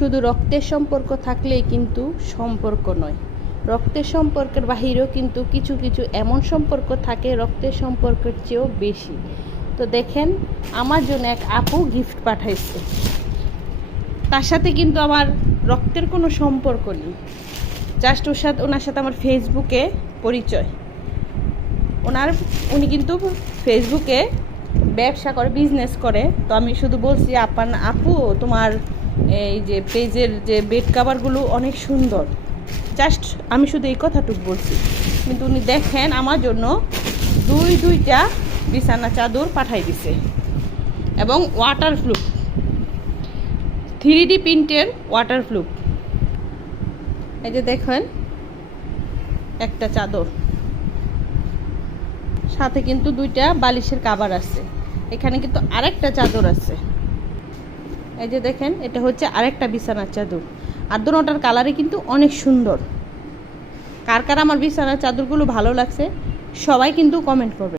শুধু রক্তের সম্পর্ক থাকলেই কিন্তু সম্পর্ক নয়, রক্তের সম্পর্কের বাহিরেও কিন্তু কিছু কিছু এমন সম্পর্ক থাকে রক্তের সম্পর্কের চেয়েও বেশি। তো দেখেন আমার জন্য এক আপু গিফট পাঠাইছে, তার সাথে কিন্তু আমার রক্তের কোনো সম্পর্ক নেই, জাস্ট ওনার সাথে আমার ফেসবুকে পরিচয়। উনি কিন্তু ফেসবুকে ব্যবসা করে, বিজনেস করে। তো আমি শুধু বলছি আপু তোমার এই যে পেজের যে বেড কাভারগুলো অনেক সুন্দর, জাস্ট আমি শুধু এই কথাটুকু বলছি। কিন্তু উনি দেখেন আমার জন্য দুইটা বিছানা চাদর পাঠাই দিছে, এবং ওয়াটারপ্রুফ 3D প্রিন্টের ওয়াটারপ্রুফ। এই যে দেখেন একটা চাদর, সাথে কিন্তু দুইটা বালিশের কভার আছে। এখানে কিন্তু আরেকটা চাদর আছে, এই যে দেখেন এটা হচ্ছে আরেকটা বিছানার চাদর। আর দুটোটার কালারই কিন্তু অনেক সুন্দর। কার কার আমার বিছানার চাদরগুলো ভালো লাগছে সবাই কিন্তু কমেন্ট করবে।